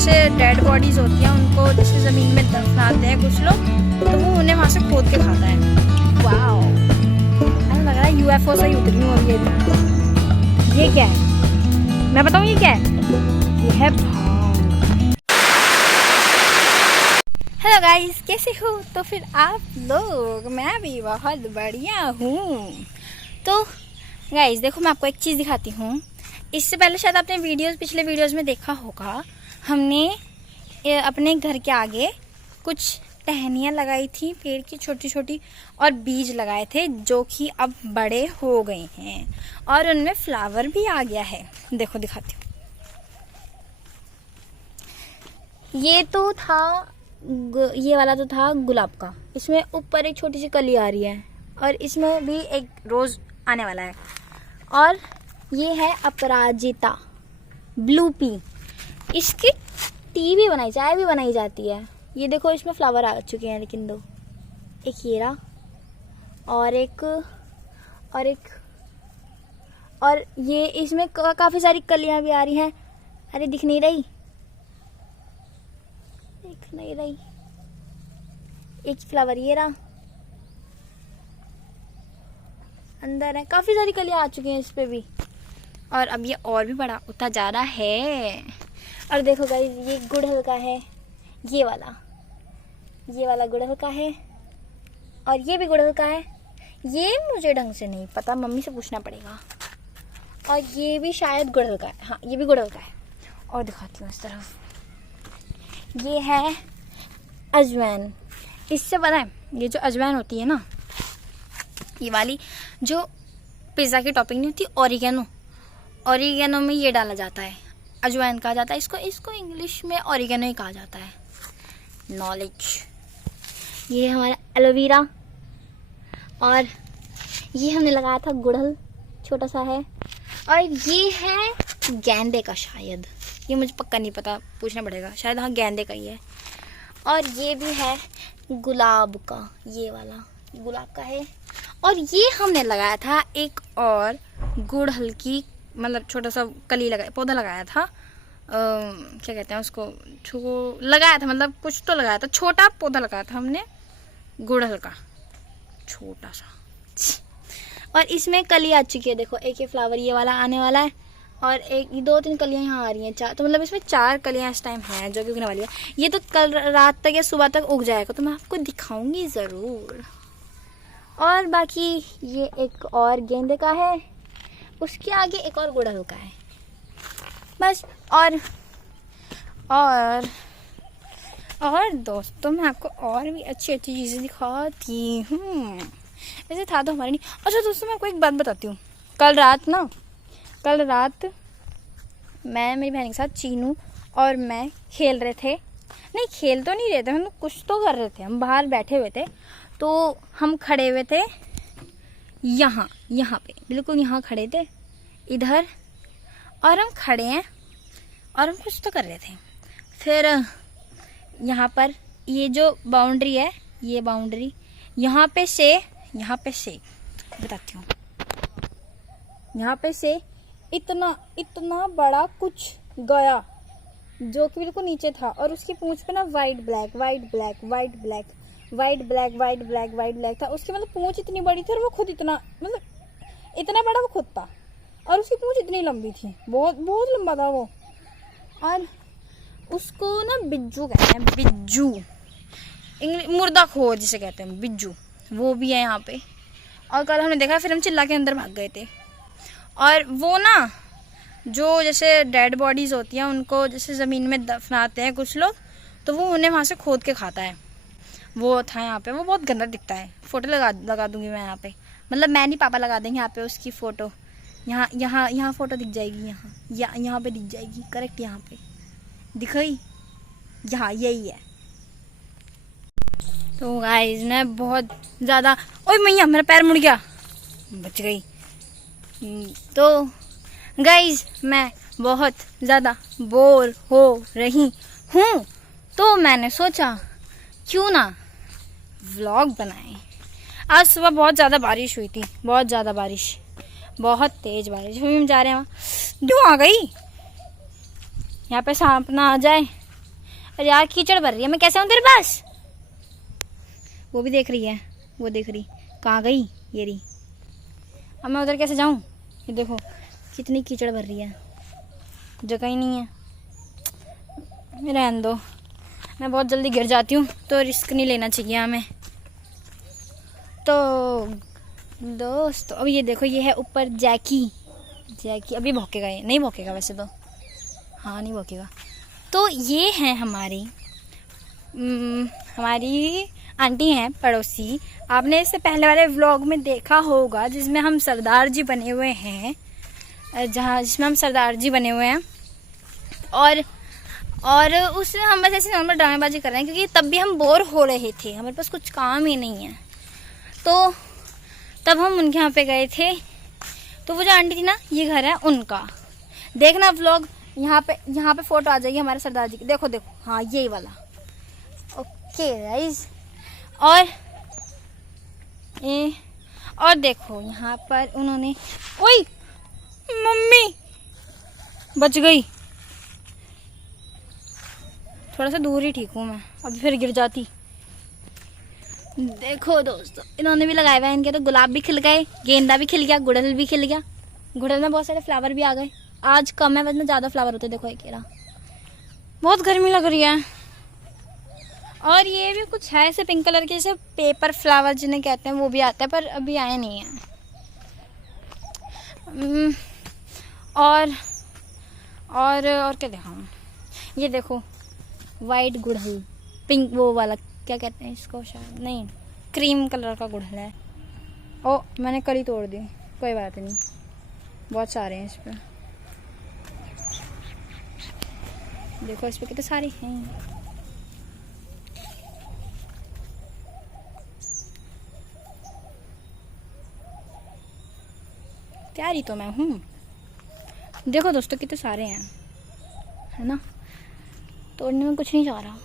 जैसे dead bodies होती हैं उनको जैसे ज़मीन में दफनाते हैं कुछ लोग, तो वो उन्हें वहाँ से खोद के खाता है। वाओ, ऐसा लग रहा है यूएफओ से ही उतरी हूँ अभी। ये क्या है मैं बताऊँ, ये क्या है? ये है भांग। हेलो गाइस, कैसे हो? तो फिर आप लोग, मैं भी बहुत बढ़िया हूँ। तो गाइस देखो, मैं आपको एक चीज़ दिखाती हूँ। इससे पहले शायद आपने पिछले वीडियोस में देखा होगा, हमने अपने घर के आगे कुछ टहनियाँ लगाई थी पेड़ की छोटी छोटी, और बीज लगाए थे जो कि अब बड़े हो गए हैं और उनमें फ्लावर भी आ गया है। देखो दिखाती हूँ। ये तो था ये वाला तो था गुलाब का, इसमें ऊपर एक छोटी सी कली आ रही है और इसमें भी एक रोज आने वाला है। और ये है अपराजिता ब्लू पी, इसकी टी भी बनाई, चाय भी बनाई जाती है। ये देखो इसमें फ्लावर आ चुके हैं, लेकिन दो, एक ये रहा और ये इसमें काफी सारी कलियां भी आ रही हैं। अरे दिख नहीं रही, एक फ्लावर ये रहा, अंदर है, काफी सारी कलियां आ चुकी हैं इस पे भी, और अब ये और भी बड़ा होता जा रहा है। और देखो गाइस, ये गुड़हल का है, ये वाला गुड़हल का है, और ये भी गुड़हल का है। ये मुझे ढंग से नहीं पता, मम्मी से पूछना पड़ेगा। और ये भी शायद गुड़हल का है, हाँ ये भी गुड़हल का है। और दिखाती हूँ इस तरफ, ये है अजवाइन। इससे पता है, ये जो अजवाइन होती है ना, ये वाली जो पिज़्ज़ा की टॉपिंग नहीं होती, ऑरिगेनो में ये डाला जाता है, अजवाइन कहा जाता है इसको इंग्लिश में ऑरिगेनो ही कहा जाता है। नॉलेज। ये हमारा एलोवेरा, और ये हमने लगाया था गुड़हल, छोटा सा है। और ये है गेंदे का, शायद ये मुझे पक्का नहीं पता, पूछना पड़ेगा, शायद हाँ गेंदे का ही है। और ये भी है गुलाब का, ये वाला गुलाब का है। और ये हमने लगाया था एक और गुड़हल की, मतलब छोटा सा पौधा लगाया था, क्या कहते हैं उसको, लगाया था, मतलब कुछ तो लगाया था, छोटा पौधा लगाया था हमने गुड़हल का, छोटा सा। और इसमें कली आ चुकी है, देखो एक ये फ्लावर ये वाला आने वाला है, और एक 2-3 कलियां यहाँ आ रही हैं, 4, तो मतलब इसमें 4 कलियां इस टाइम हैं जो कि उगने वाली है। ये तो कल रात तक या सुबह तक उग जाएगा, तो मैं आपको दिखाऊंगी ज़रूर। और बाकी ये एक और गेंदे का है, उसके आगे एक और गुड़हल का है, बस। और दोस्तों, मैं आपको और भी अच्छी अच्छी चीज़ें दिखाती हूँ। वैसे था तो हमारे नहीं। अच्छा दोस्तों, मैं आपको एक बात बताती हूँ। कल रात मैं मेरी बहन के साथ, चीनू और मैं खेल रहे थे, नहीं खेल तो नहीं रहे थे, हम लोग कुछ तो कर रहे थे, हम बाहर बैठे हुए थे। तो हम खड़े हुए थे यहाँ पे, बिल्कुल यहाँ खड़े थे इधर, और हम खड़े हैं और हम कुछ तो कर रहे थे। फिर यहाँ पर ये जो बाउंड्री है, ये बाउंड्री यहाँ पे से बताती हूँ, यहाँ पे से इतना बड़ा कुछ गया जो कि बिल्कुल नीचे था, और उसकी पूंछ पे ना वाइट ब्लैक था उसकी, मतलब पूंछ इतनी बड़ी थी, और वो खुद इतना बड़ा वो खुद था, और उसकी पूंछ इतनी लंबी थी, बहुत बहुत लंबा था वो। और उसको ना बिज्जू कहते हैं, बिज्जू मुर्दा खो जिसे कहते हैं, बिज्जू, वो भी है यहाँ पे। और कल हमने देखा, फिर हम चिल्ला के अंदर भाग गए थे। और वो ना, जो जैसे डेड बॉडीज होती हैं उनको जैसे ज़मीन में दफनाते हैं कुछ लोग, तो वो उन्हें वहाँ से खोद के खाता है। वो था यहाँ पे, वो बहुत गंदा दिखता है। फ़ोटो लगा दूंगी मैं यहाँ पे, मतलब मैं नहीं, पापा लगा देंगे यहाँ पे उसकी फ़ोटो। यहाँ फ़ोटो दिख जाएगी, यहाँ पे दिख जाएगी, करेक्ट यहाँ पे दिख गई, यहाँ यही है। तो गाइस, मैं बहुत ज़्यादा, ओए मैया मेरा पैर मुड़ गया, बच गई। तो गाइस, मैं बहुत ज़्यादा बोर हो रही हूँ, तो मैंने सोचा क्यों ना व्लॉग बनाएं। आज सुबह बहुत ज़्यादा बारिश हुई थी, बहुत ज़्यादा बारिश, बहुत तेज़ बारिश। हम जा रहे हैं वहाँ, क्यों आ गई, यहाँ पे सांप ना आ जाए, और यार कीचड़ भर रही है, मैं कैसे आऊँ तेरे पास? वो भी देख रही है, वो देख रही, कहाँ गई ये रही। अब मैं उधर कैसे जाऊँ? ये देखो कितनी कीचड़ भर रही है, जगह ही नहीं है। रहने दो, मैं बहुत जल्दी गिर जाती हूँ तो रिस्क नहीं लेना चाहिए हमें। तो दोस्तों अब ये देखो, ये है ऊपर जैकी। जैकी अभी भौंकेगा, ये नहीं भौंकेगा वैसे तो, हाँ नहीं भौंकेगा। तो ये है हमारी आंटी हैं पड़ोसी। आपने इससे पहले वाले व्लॉग में देखा होगा जिसमें हम सरदार जी बने हुए हैं, जिसमें हम सरदार जी बने हुए हैं। और उसमें हम बस ऐसे नॉर्मल ड्रामेबाजी कर रहे हैं क्योंकि तब भी हम बोर हो रहे थे, हमारे पास कुछ काम ही नहीं है। तो तब हम उनके यहाँ पे गए थे। तो वो जो आंटी थी ना, ये घर है उनका। देखना व्लॉग, यहाँ पे फोटो आ जाएगी हमारे सरदार जी की। देखो देखो, हाँ यही वाला। ओके गाइस, और देखो यहाँ पर उन्होंने, ओए मम्मी बच गई। थोड़ा सा दूर ही ठीक हूँ मैं, अभी फिर गिर जाती। देखो दोस्तों, इन्होंने भी लगाया हुआ है। इनके तो गुलाब भी खिल गए, गेंदा भी खिल गया, गुड़हल भी खिल गया। गुड़हल में बहुत सारे फ्लावर भी आ गए। आज कम है वरना ज़्यादा फ्लावर होते। देखो एक केरा, बहुत गर्मी लग रही है। और ये भी कुछ है ऐसे पिंक कलर के, जैसे पेपर फ्लावर जिन्हें कहते हैं, वो भी आता है पर अभी आए नहीं है। और क्या दिखाऊं? ये देखो वाइट गुड़हल, पिंक वो वाला क्या कहते हैं इसको, शायद नहीं, क्रीम कलर का गुड़हल है। ओ मैंने कली तोड़ दी, कोई बात नहीं, बहुत सारे हैं इस पे। देखो इस पे कितने सारे हैं। तैयारी तो मैं हूँ। देखो दोस्तों कितने सारे हैं, है ना? तोड़ने में कुछ नहीं जा रहा।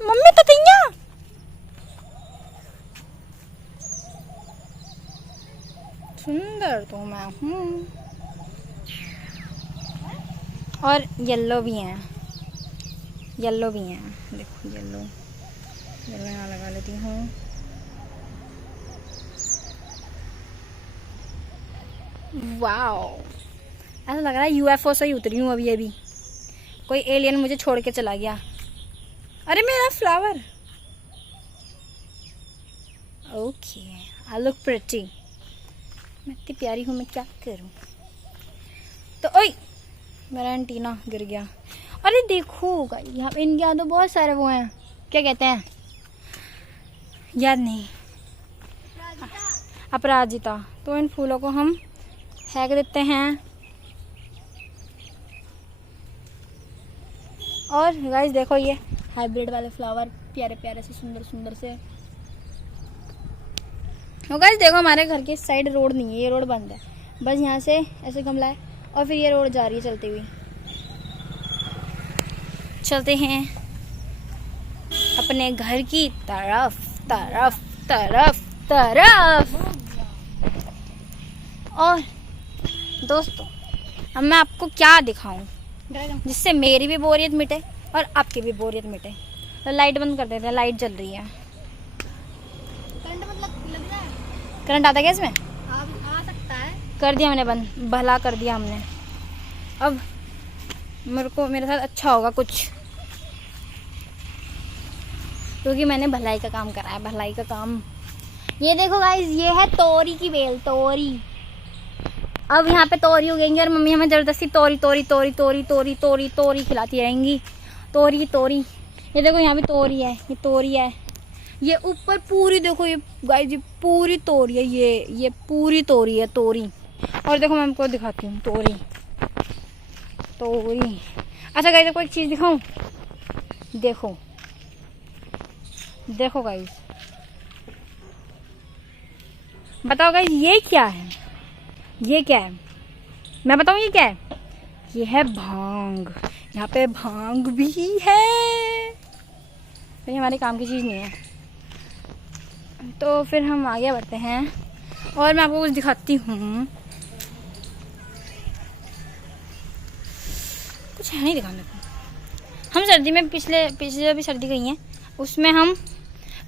मम्मी तो तैया, सुंदर तो मैं हूँ। और येलो भी हैं, येलो भी हैं। देखो येलो यहाँ लगा लेती हूँ। वाओ, ऐसा लग रहा है यूएफओ से ही उतरी हूँ अभी। कोई एलियन मुझे छोड़ के चला गया। अरे मेरा flower. Okay, I look pretty. मैं इतनी प्यारी हूँ, मैं क्या करूँ? तो ओए मेरा एंटीना गिर गया। अरे देखो यहाँ पे इनके यहाँ तो बहुत सारे वो हैं, क्या कहते हैं याद नहीं, अपराजिता। तो इन फूलों को हम फेंक देते हैं। और गाइस देखो ये हाइब्रिड वाले फ्लावर, प्यारे प्यारे से, सुंदर सुंदर से। और गाइस देखो हमारे घर के साइड रोड नहीं है, ये रोड बंद है। बस यहाँ से ऐसे गमला है और फिर ये रोड जा रही है चलती हुई। चलते हैं अपने घर की तरफ तरफ तरफ तरफ। और दोस्तों अब मैं आपको क्या दिखाऊं जिससे मेरी भी बोरियत मिटे और आपकी भी बोरियत मिटे। तो लाइट बंद कर देते हैं, लाइट जल रही है। करंट मतलब लग रहा है? करंट आता है क्या इसमें? आ सकता है। कर दिया मैंने बंद, भला कर दिया हमने। अब मेरे साथ अच्छा होगा कुछ, क्योंकि मैंने भलाई का काम करा है, भलाई का काम। ये देखो गाइस, ये है तोरी की बेल, तोरी। अब यहाँ पे तोरी उगेंगी और मम्मी हमें जबरदस्ती तोरी तोरी तोरी तोरी तोरी तोरी तोरी खिलाती रहेंगी। तोरी तोरी, ये देखो यहाँ भी तोरी है, ये तोरी है। ये ऊपर पूरी देखो, ये गाइस ये पूरी तोरी है, ये पूरी तोरी है, तोरी। और देखो मैं आपको दिखाती हूँ तोरी तोरी। अच्छा गाइस देखो एक चीज़ दिखाऊँ, देखो देखो गाइस, बताओ गाइस ये क्या है? ये क्या है? मैं बताऊँ ये क्या है? ये है भांग। यहाँ पे भांग भी है, ये हमारे काम की चीज़ नहीं है। तो फिर हम आगे बढ़ते हैं और मैं आपको कुछ दिखाती हूँ। कुछ है नहीं दिखाने को। हम सर्दी में पिछले भी सर्दी गई हैं उसमें हम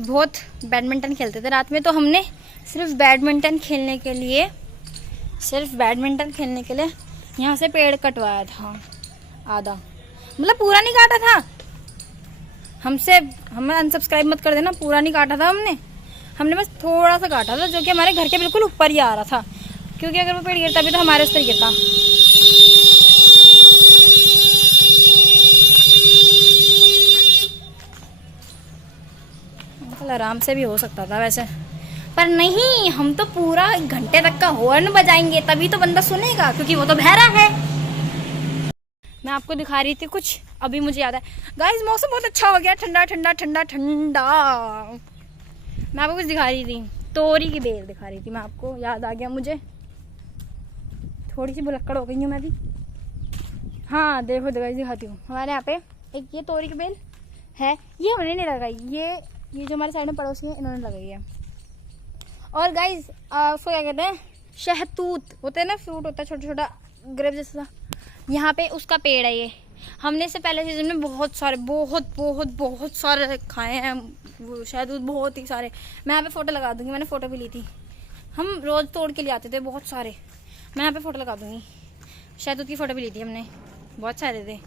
बहुत बैडमिंटन खेलते थे रात में। तो हमने सिर्फ बैडमिंटन खेलने के लिए यहाँ से पेड़ कटवाया था आधा, मतलब पूरा नहीं काटा था। हमें अनसब्सक्राइब मत कर देना, पूरा नहीं काटा था हमने बस थोड़ा सा काटा था, जो कि हमारे घर के बिल्कुल ऊपर ही आ रहा था, क्योंकि अगर वो पेड़ गिरता भी तो हमारे उस पर गिरता। मतलब आराम से भी हो सकता था वैसे, पर नहीं, हम तो पूरा घंटे तक का हॉर्न बजाएंगे तभी तो बंदा सुनेगा, क्योंकि वो तो बहरा है। मैं आपको दिखा रही थी कुछ, अभी मुझे याद है गाइस, मौसम बहुत अच्छा हो गया, ठंडा ठंडा ठंडा ठंडा। मैं आपको कुछ दिखा रही थी, तोरी की बेल दिखा रही थी मैं आपको, याद आ गया मुझे। थोड़ी सी भुलक्कड़ हो गई हूँ मैं भी। हाँ देखो गाइस दिखाती हूँ, हमारे यहाँ पे एक ये तोरी की बेल है, ये हमने नहीं लगाई, ये जो हमारे साइड में पड़ोसी है इन्होंने लगाई है। और गाइस उसको क्या कहते हैं, शहतूत होते हैं ना, फ्रूट होता है छोटा छोटा ग्रेप जैसा, यहाँ पे उसका पेड़ है ये। हमने इससे पहले सीजन में बहुत सारे खाए हैं वो शहतूत, बहुत ही सारे। मैं यहाँ पे फोटो लगा दूंगी, मैंने फोटो भी ली थी, हम रोज तोड़ के ले आते थे बहुत सारे। मैं यहाँ पे फोटो लगा दूंगी, शहतूत की फोटो भी ली थी हमने, बहुत सारे थे।